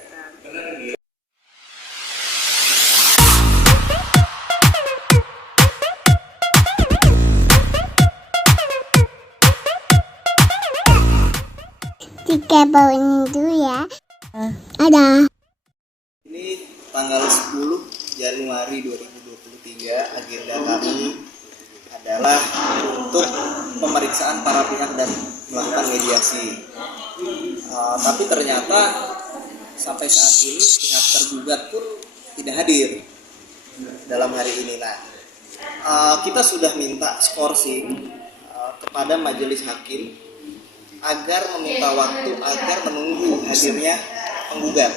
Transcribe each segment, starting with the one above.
datang. Tiga baunya dulu ya. Ada. Ini tanggal 10 Januari 2023, agenda kami adalah untuk pemeriksaan para pihak dan melakukan mediasi. Tapi ternyata sampai saat ini pihak tergugat pun tidak hadir dalam hari ini. Nah, kita sudah minta skorsing kepada majelis hakim agar meminta waktu agar menunggu hadirnya tergugat.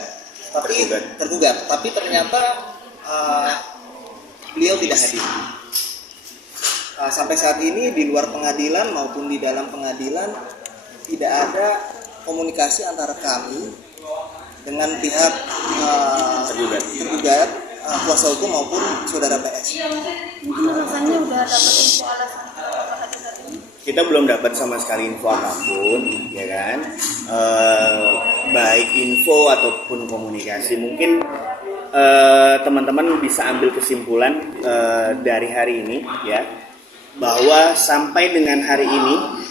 Tapi ternyata beliau tidak hadir. Sampai saat ini di luar pengadilan maupun di dalam pengadilan tidak ada komunikasi antara kami dengan pihak tergugat, kuasa hukum maupun saudara PS. Mungkin alasannya udah dapat info alasan kenapa hadir hari ini? Kita belum dapat sama sekali info apapun, ya kan? Baik info ataupun komunikasi. Mungkin teman-teman bisa ambil kesimpulan dari hari ini, ya, bahwa sampai dengan hari ini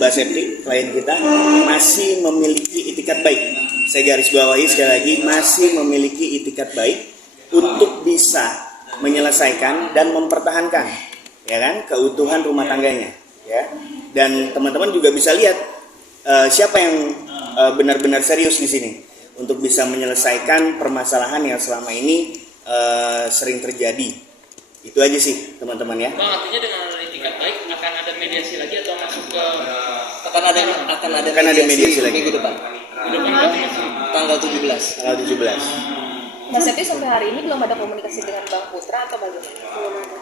Mbak Septi, klien kita, masih memiliki itikat baik. Saya garis bawahi sekali lagi, masih memiliki itikat baik untuk bisa menyelesaikan dan mempertahankan, ya kan, keutuhan rumah tangganya, ya. Dan teman-teman juga bisa lihat siapa yang benar-benar serius di sini untuk bisa menyelesaikan permasalahan yang selama ini sering terjadi. Itu aja sih, teman-teman, ya. Bang, artinya dengan itikat baik akan ada mediasi lagi atau masuk ke akan ada mediasi lagi minggu depan berarti masih tanggal 17. Tanggal 17. Mas Septi sampai hari ini belum ada komunikasi dengan Bang Putra atau bagaimana? Belum ada.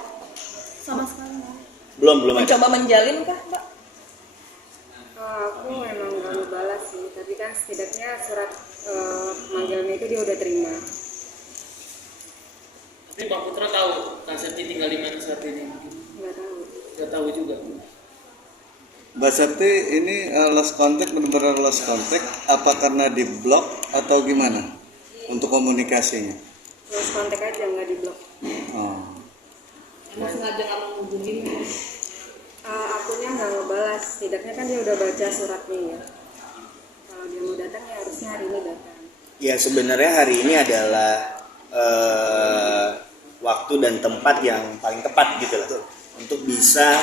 Sama sekali nggak ada. Belum ada. Mencoba menjalin kah, Mbak? Aku memang nggak ngebalas sih, tapi kan setidaknya surat pemanggilannya itu dia udah terima. tapi Bang Putra tahu Kang Septi tinggal di mana saat ini? Nggak tahu. Nggak tahu juga. Mbak Septi ini lost contact, benar-benar lost contact, apa karena di blok atau gimana untuk komunikasinya? Terus kontak aja nggak di blok. Oh. Emang sengaja nggak menghubungi? Akunnya nggak ngebalas. Setidaknya kan dia udah baca suratnya ya. Kalau dia mau datang ya harusnya hari ini datang. Ya, sebenarnya hari ini adalah waktu dan tempat yang paling tepat gitu loh, untuk bisa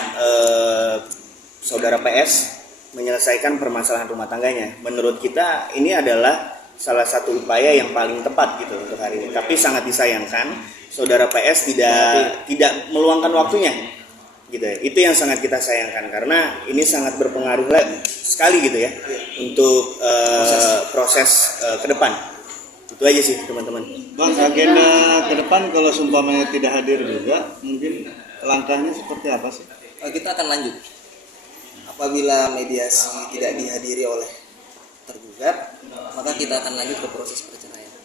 saudara PS menyelesaikan permasalahan rumah tangganya. Menurut kita ini adalah salah satu upaya yang paling tepat gitu untuk hari ini. Tapi sangat disayangkan saudara PS tidak meluangkan waktunya gitu ya. Itu yang sangat kita sayangkan karena ini sangat berpengaruh sekali gitu ya untuk proses ke depan. Itu aja sih, teman-teman. Bang, agenda ke depan kalau sumpamanya tidak hadir juga, mungkin langkahnya seperti apa sih? Kita akan lanjut. Apabila mediasi tidak dihadiri oleh tergugat, maka kita akan lanjut ke proses perceraian.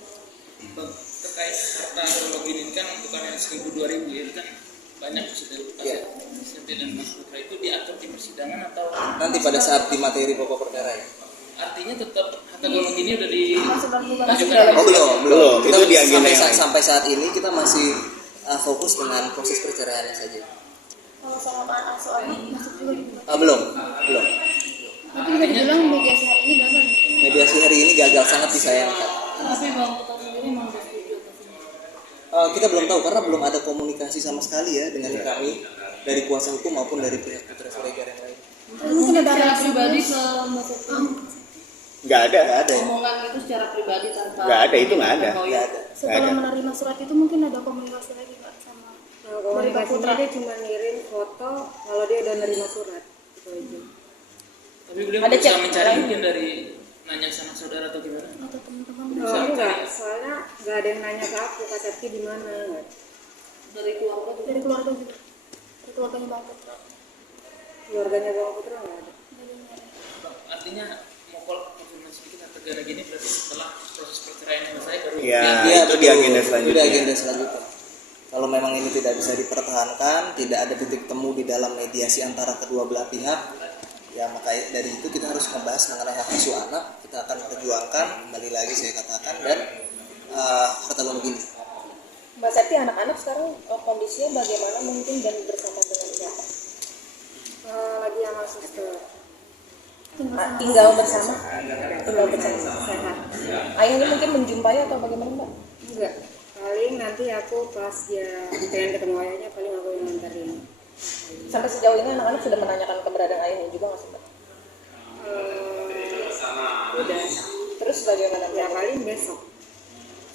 Bang, terkait kronologi ini kan bukan yang 1000-2000 ya, kan banyak sudah Septi dan Mas Putra itu diatur di persidangan atau Nanti pada saat di materi pokok perkara ya. artinya tetap harta golongan ini udah di Oh belum. Itu di agenda yang lain. Sampai saat ini kita masih fokus dengan proses perceraiannya saja. Kalau soalnya masuk juga gitu. Belum. Tapi udah dibilang mediasi hari ini gagal. Mediasi hari ini gagal, sangat disayangkan. Tapi Bang Putra sendiri emang udah setuju pastinya. Kita belum tahu karena belum ada komunikasi sama sekali ya dengan kami dari kuasa hukum maupun dari pihak Putra Siregar yang lain. Mungkin ada Secara reaksi pribadi ke Mas Septi? Nggak ada. Omongan itu secara pribadi tanpa... Nggak ada, itu nggak ada. Nggak ada. setelah menerima surat itu mungkin ada komunikasi lagi Kak sama dari Bang Putra. Dia cuma ngirim foto kalau dia udah nerima surat itu aja. tapi beliau Ada bisa chat mencari lain? mungkin dari nanya sama saudara atau gimana? Atau teman-teman Enggak, soalnya nggak ada yang nanya ke aku Kak Septi di mana nggak. Dari keluarga juga? Dari keluarga juga, dari keluarganya Bang Putra. Keluarganya Bang Putra nggak ada. Artinya mau konfirmasi sedikit harta negara gini berarti setelah proses perceraian selesai baru Ya, Iya, itu di agenda selanjutnya. Itu di agenda selanjutnya. Kalau memang ini tidak bisa dipertahankan, tidak ada titik temu di dalam mediasi antara kedua belah pihak, Ya maka dari itu kita harus membahas mengenai hak asuh anak. Kita akan perjuangkan, kembali lagi saya katakan, dan harta gono gini. Mbak Septi, anak-anak sekarang kondisinya bagaimana, mungkin dan bersama dengan siapa? Lagi sama suster. Tinggal bersama sehat. Ayahnya mungkin menjumpai atau bagaimana Mbak? Enggak, paling nanti aku pas dia pengen ketemu ayahnya, paling aku yang nganterin. Sampai sejauh ini anak-anak sudah menanyakan keberadaan ayahnya juga nggak sih Mbak? Udah, Terus bagaimana ya Mbak? paling besok.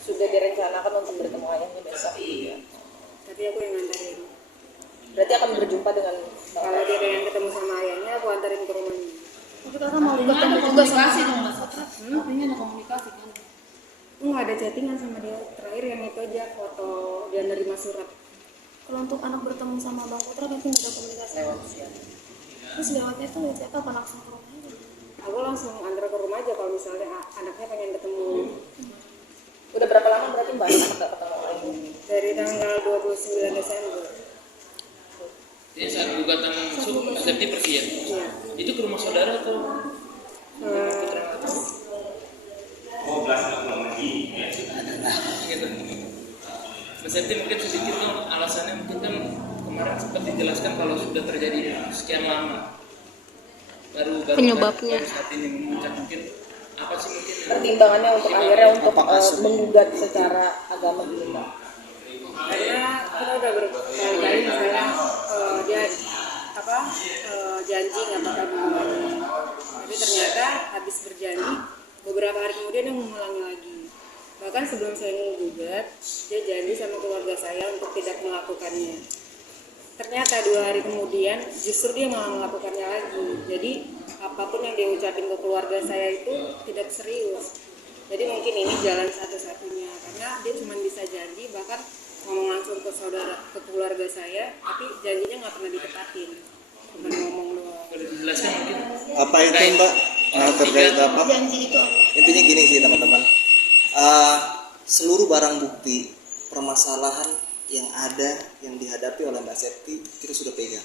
Sudah direncanakan untuk bertemu ayahnya besok? Tapi aku yang nganterin. Berarti akan berjumpa dengan Kalau dia pengen ketemu sama ayahnya, aku antarin ke rumahnya. Tapi kakak mau ketemu juga komunikasi dong Mbak Sutra. Artinya ada komunikasi kan? Nggak ada chattingan sama dia. Terakhir yang itu aja, foto dia nerima surat. Kalau untuk anak bertemu sama Bang Putra berarti nggak ada komunikasi. Terus lewatnya itu lihat apa langsung ke rumahnya? Aku langsung antar ke rumah aja kalau misalnya anaknya pengen ketemu. Udah berapa lama berarti Mbak anak nggak ketemu ayahnya? Dari tanggal 29 Desember. Jadi saat gugatan masuk Mbak Septi pergi ya? Iya. Itu ke rumah saudara atau? Gitu. Mbak Septi mungkin sedikit dong alasannya, mungkin kan kemarin sempat dijelaskan kalau sudah terjadi sekian lama baru Penyebabnya. baru saat ini memuncak, mungkin apa sih mungkin Pertimbangannya untuk akhirnya untuk menggugat secara agama gitu Mbak? Karena kita udah berkali-kali misalnya dia janji nggak bakal mengulangi, tapi ternyata habis berjanji beberapa hari kemudian dia mengulangi lagi. Bahkan sebelum saya menggugat, dia janji sama keluarga saya untuk tidak melakukannya. Ternyata 2 hari kemudian justru dia malah melakukannya lagi. Jadi apapun yang dia ucapin ke keluarga saya itu tidak serius. Jadi mungkin ini jalan satu-satunya, karena dia cuma bisa janji, bahkan ngomong langsung ke keluarga saya, tapi janjinya nggak pernah ditepatin, cuma ngomong doang. boleh dijelaskan mungkin? Apa itu Mbak? Terkait apa? Intinya gini sih teman-teman, seluruh barang bukti permasalahan yang ada yang dihadapi oleh Mbak Septi kita sudah pegang.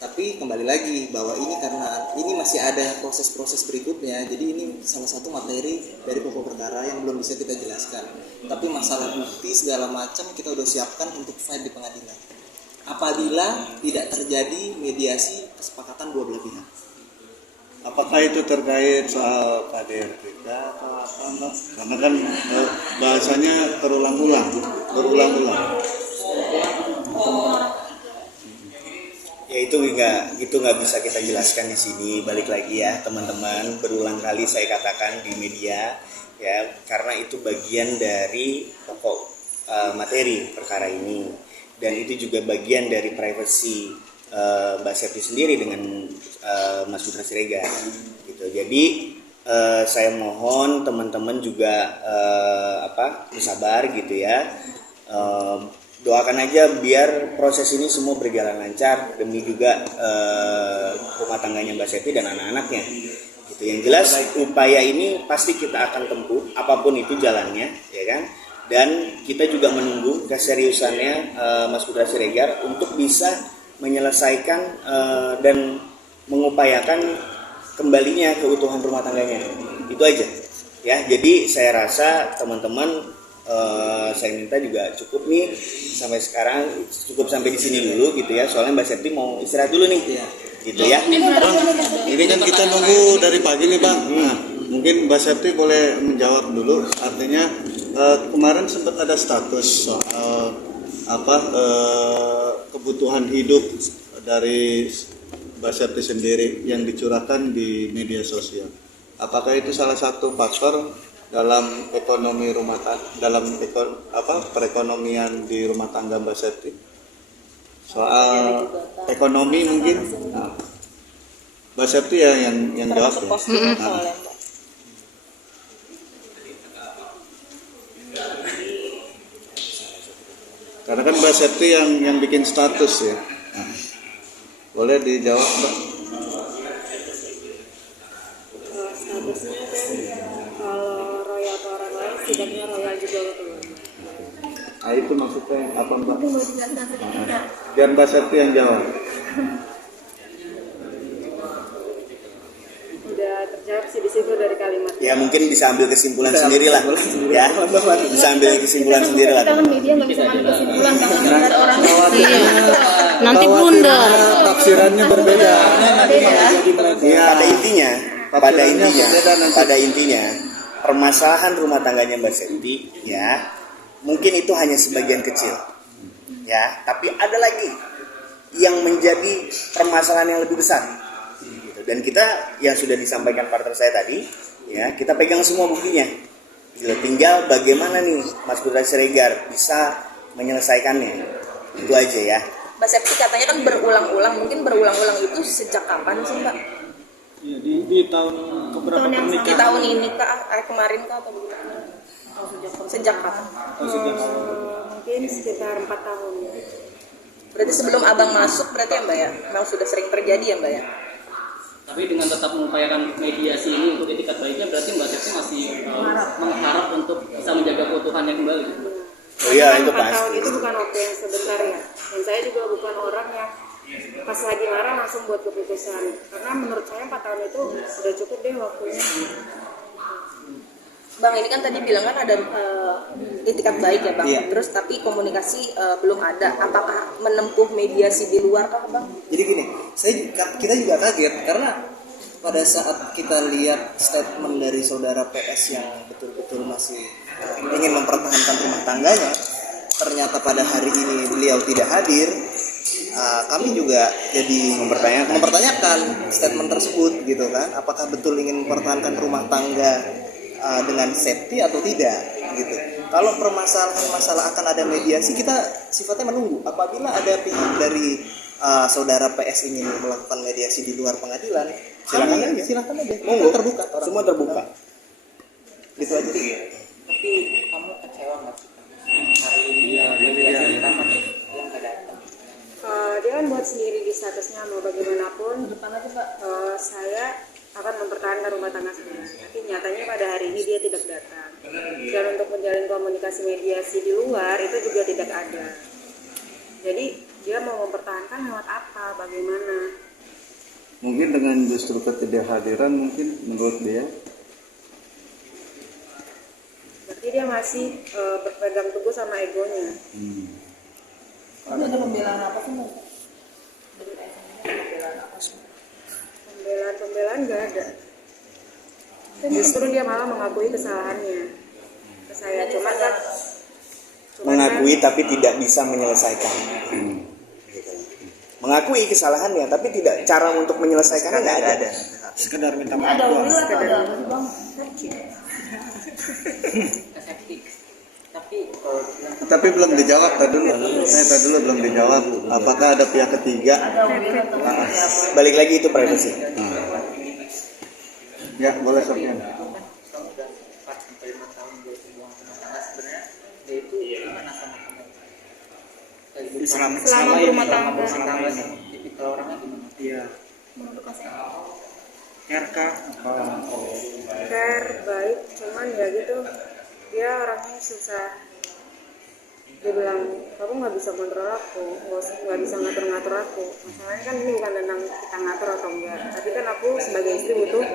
Tapi kembali lagi bahwa ini karena ini masih ada proses-proses berikutnya, jadi ini salah satu materi dari pokok perkara yang belum bisa kita jelaskan. Tapi masalah bukti segala macam kita udah siapkan untuk fight di pengadilan. Apabila tidak terjadi mediasi kesepakatan dua belah pihak. Apakah itu terkait soal KDRT atau apa Mbak? Karena kan bahasanya berulang-ulang. Ya itu nggak bisa kita jelaskan di sini. Balik lagi ya teman-teman, berulang kali saya katakan di media ya, karena itu bagian dari pokok materi perkara ini, dan itu juga bagian dari privasi Mbak Septi sendiri dengan Mas Putra Siregar gitu. Jadi saya mohon teman-teman juga bersabar gitu ya. Doakan aja biar proses ini semua berjalan lancar demi juga rumah tangganya Mbak Septi dan anak-anaknya. Gitu. Yang jelas upaya ini pasti kita akan tempuh apapun itu jalannya, ya kan? Dan kita juga menunggu keseriusannya Mas Putra Siregar untuk bisa menyelesaikan dan mengupayakan kembalinya keutuhan rumah tangganya. Itu aja. Ya, jadi saya rasa teman-teman saya minta juga cukup nih sampai sekarang, cukup sampai di sini dulu gitu ya, soalnya Mbak Septi mau istirahat dulu nih gitu ya. Bang, ini kan kita nunggu dari pagi nih Bang. Nah, mungkin Mbak Septi boleh menjawab dulu. Artinya kemarin sempat ada status soal kebutuhan hidup dari Mbak Septi sendiri yang dicurahkan di media sosial. Apakah itu salah satu faktor dalam ekonomi rumah tangga, perekonomian di rumah tangga Mbak Septi? Soal ekonomi mungkin Mbak Septi ya yang jawab ya. Karena kan Mbak Septi yang bikin status ya. Boleh dijawab Mbak? Statusnya kan kalau royal ke orang lain, setidaknya royal juga ke keluarga. Nah itu maksudnya apa Mbak? Mungkin boleh dijelaskan sedikit Kak. Biar Mbak Septi yang jawab. Ya mungkin bisa ambil kesimpulan sendiri lah, ya. Bisa ambil kesimpulan sendiri lah. Kita kan media nggak bisa ambil kesimpulan karena ada orang Nanti blunder. Tafsirannya berbeda. Ya, pada intinya, permasalahan rumah tangganya Mbak Septi, ya, mungkin itu hanya sebagian kecil, ya. Tapi ada lagi yang menjadi permasalahan yang lebih besar. Gitu. Dan kita yang sudah disampaikan partner saya tadi, ya, kita pegang semua buktinya. Gitu. Tinggal bagaimana nih Mas Putra Siregar bisa menyelesaikannya. Itu aja ya. Mbak Septi katanya kan berulang-ulang, mungkin berulang-ulang itu sejak kapan sih Mbak? Ya, di tahun keberapa Tahun yang pernikahan? Di tahun ini kah? Kemarin kah atau gimana? Sejak kapan? Mungkin sekitar 4 tahun. Berarti sebelum abang masuk berarti ya Mbak ya? Memang sudah sering terjadi ya Mbak ya? Tapi dengan tetap mengupayakan mediasi ini untuk etikat baiknya, berarti Mbak Septi masih mengharap untuk bisa menjaga keutuhannya kembali. Oh iya, itu 4 tahun pasti. itu bukan waktu yang sebentar ya. Dan saya juga bukan orang yang pas lagi marah langsung buat keputusan. Karena menurut saya 4 tahun itu sudah cukup deh waktunya. Bang ini kan tadi bilang kan ada itikat baik ya Bang. Iya. Terus tapi komunikasi belum ada. Apakah menempuh mediasi di luar kah Bang? Jadi gini, kita juga kaget karena pada saat kita lihat statement dari saudara PS yang betul-betul masih ingin mempertahankan rumah tangganya, ternyata pada hari ini beliau tidak hadir, kami juga jadi mempertanyakan statement tersebut gitu kan, apakah betul ingin mempertahankan rumah tangga dengan safety atau tidak gitu. Kalau permasalahan masalah akan ada mediasi, kita sifatnya menunggu. Apabila ada pihak dari saudara PS ingin melakukan mediasi di luar pengadilan, silakan aja. Monggo, terbuka. Semua terbuka. Gitu aja. Tapi kamu kecewa nggak sih? Hari ini mediasi kita yang nggak datang. Dia kan buat sendiri di statusnya mau bagaimanapun. Saya akan mempertahankan rumah tangga saya. Tapi nyatanya pada hari ini dia tidak datang. Dan untuk menjalin komunikasi mediasi di luar itu juga tidak ada. Jadi dia mau mempertahankan lewat apa, bagaimana? Mungkin dengan justru ketidakhadiran mungkin menurut dia. Berarti dia masih berpegang teguh sama egonya. Tapi ada pembelaan apa sih Mbak? Pembelaan nggak ada. Justru dia malah mengakui kesalahannya ke saya. Cuman kan Mengakui tapi tidak bisa menyelesaikan. Gitu. Mengakui kesalahannya tapi tidak cara untuk menyelesaikannya nggak ada. Sekedar minta maaf. Tapi belum dijawab tadi dulu. Tadi dulu belum dijawab. Apakah ada pihak ketiga? Balik lagi itu privasi. Ya, boleh Sofian. selama rumah tangga Tipikal orangnya gimana? Iya. RK care baik, cuman ya gitu dia orangnya susah. Dia bilang kamu nggak bisa kontrol aku, nggak bisa ngatur aku. Masalahnya kan ini bukan tentang kita ngatur atau enggak, tapi kan aku sebagai istri butuh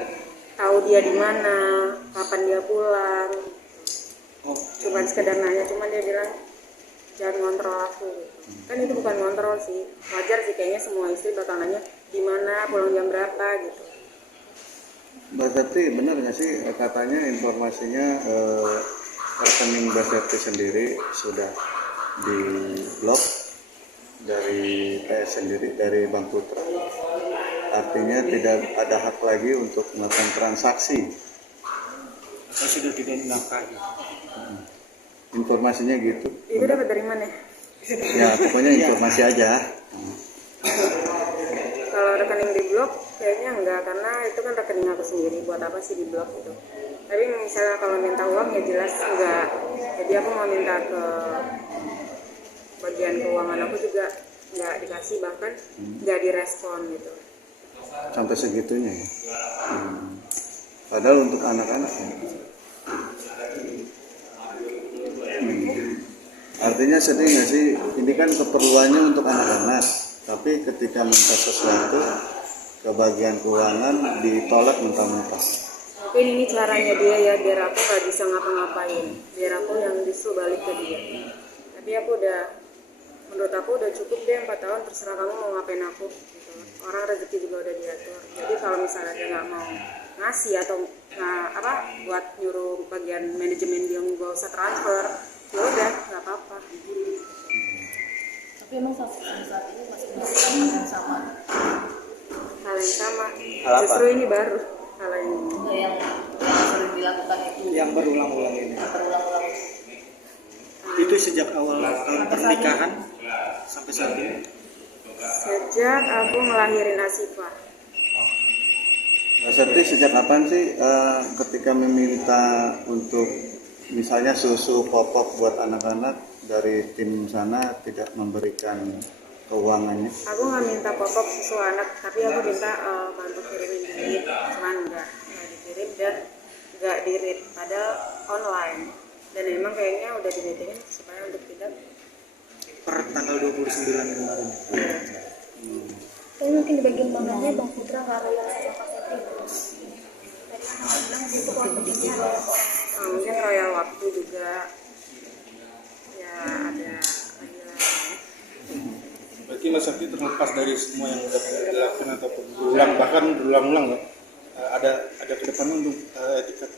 tahu dia di mana, kapan dia pulang. Cuman sekedar nanya, cuman dia bilang jangan ngontrol aku. Kan itu bukan ngontrol sih, wajar sih kayaknya semua istri bakal nanya di mana, pulang jam berapa gitu. Mbak Septi, benar nggak sih katanya informasinya rekening Mbak Septi sendiri sudah di blok dari PS sendiri, dari Bang Putra. Artinya tidak ada hak lagi untuk melakukan transaksi. Atau sudah tidak dinafkahi. Informasinya gitu. Itu dapat dari mana? Ya, pokoknya informasi aja. Kalau rekening di blok kayaknya enggak, karena itu kan rekening aku sendiri, buat apa sih di blok itu. Tapi misalnya kalau minta uang ya jelas enggak. Jadi aku mau minta ke bagian keuangan aku juga enggak dikasih, bahkan enggak direspon gitu. Sampai segitunya ya. Padahal untuk anak-anak ya. Artinya sedih nggak sih? Ini kan keperluannya untuk anak-anak, tapi ketika minta sesuatu ke bagian keuangan ditolak mentah-mentah. mungkin ini caranya dia ya, biar aku nggak bisa ngapa-ngapain, biar aku yang justru balik ke dia. Tapi menurut aku udah cukup deh 4 tahun, terserah kamu mau ngapain aku gitu. Orang rezeki juga udah diatur. Jadi kalau misalnya dia nggak mau ngasih atau buat nyuruh bagian manajemen dia nggak usah transfer, ya udah nggak apa-apa. Tapi emang saat ini masih melakukan hal yang sama. Hal yang sama, Hal apa? justru ini baru hal ini. Yang sering dilakukan itu Yang berulang-ulang ini. berulang-ulang. Itu sejak awal pernikahan sampai saat ini. Sejak aku ngelahirin Asifah. Mbak Septi sejak kapan sih ketika meminta untuk misalnya susu popok buat anak-anak dari tim sana tidak memberikan keuangannya? Aku nggak minta popok susu anak, tapi aku minta bantu kirimin duit, cuman nggak dikirim dan nggak di-read, padahal online. Dan emang kayaknya udah di-meetingin supaya untuk tidak. Per tanggal 29 kemarin. Tapi mungkin di bagian bangkanya Bang Putra nggak ada yang sama Pak Septi itu. Tadi kan bilang itu kondisinya ada. Mungkin royal waktu juga ya ada. Berarti Mas Septi terlepas dari semua yang sudah dilakukan atau berulang-ulang ya, ada kedepannya untuk etikat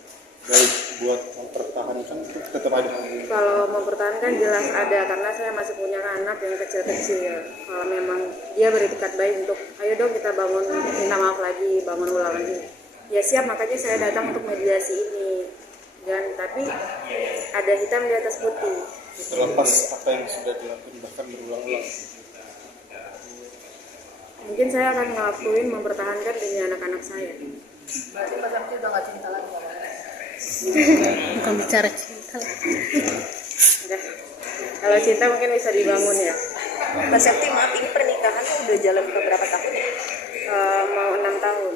baik buat mempertahankan itu tetap ada. Kalau mempertahankan jelas ada, karena saya masih punya anak yang kecil-kecil. Kalau memang dia beretikat baik untuk ayo dong kita bangun, minta maaf lagi, bangun ulang lagi, ya siap, makanya saya datang untuk mediasi ini. Dan tapi ada hitam di atas putih. Terlepas apa yang sudah dilakukan bahkan berulang-ulang. Mungkin saya akan ngelakuin mempertahankan demi anak-anak saya. Berarti Pak Septi udah nggak cinta lagi sama dia? Bukan bicara cinta. Udah. Kalau cinta mungkin bisa dibangun ya. Mbak Septi, maaf, ini pernikahan udah jalan beberapa tahun ya? Mau 6 tahun.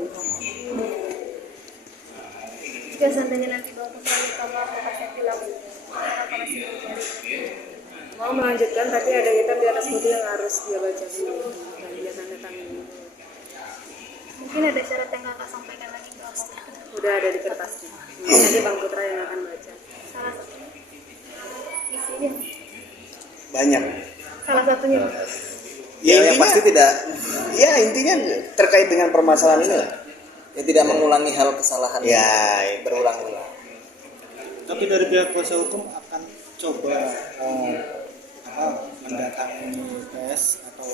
Jika seandainya nanti Bang Putra minta maaf Pak Septi langsung, apa masih mencari? Mau melanjutkan, tapi ada hitam di atas putih yang harus dia baca dulu dan dia tanda tangan. Mungkin ada syarat yang kakak sampaikan lagi ke apa? Udah ada di kertasnya. Nanti Bang Putra yang akan baca. Salah satunya isinya. Banyak. Salah satunya. Ya, yang intinya- pasti tidak intinya terkait dengan permasalahan ini lah. ya tidak mengulangi hal kesalahan Ya, yang berulang-ulang. Tapi dari pihak kuasa hukum akan coba mendatangi PS atau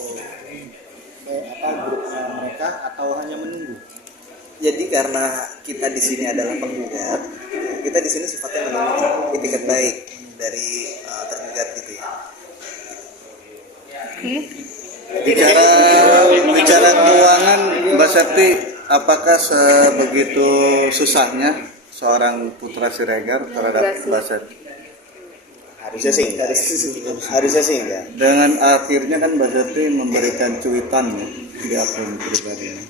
grupnya mereka atau hanya menunggu. Jadi karena kita di sini adalah penggugat, kita di sini sifatnya menunggu etikat baik dari tergugat gitu ya. Bicara keuangan, Mbak Septi, apakah sebegitu susahnya seorang Putra Siregar terhadap Mbak Septi? Harusnya sih enggak. Harusnya sih enggak. Dengan akhirnya kan Mbak Septi memberikan cuitan ya, di akun pribadinya.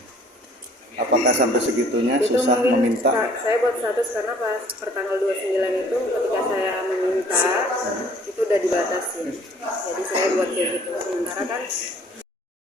Apakah sampai segitunya Itu susah mungkin meminta? saya buat status karena pas pertanggal 29 itu ketika saya meminta itu udah dibatasi. Jadi saya buat kayak gitu. Sementara kan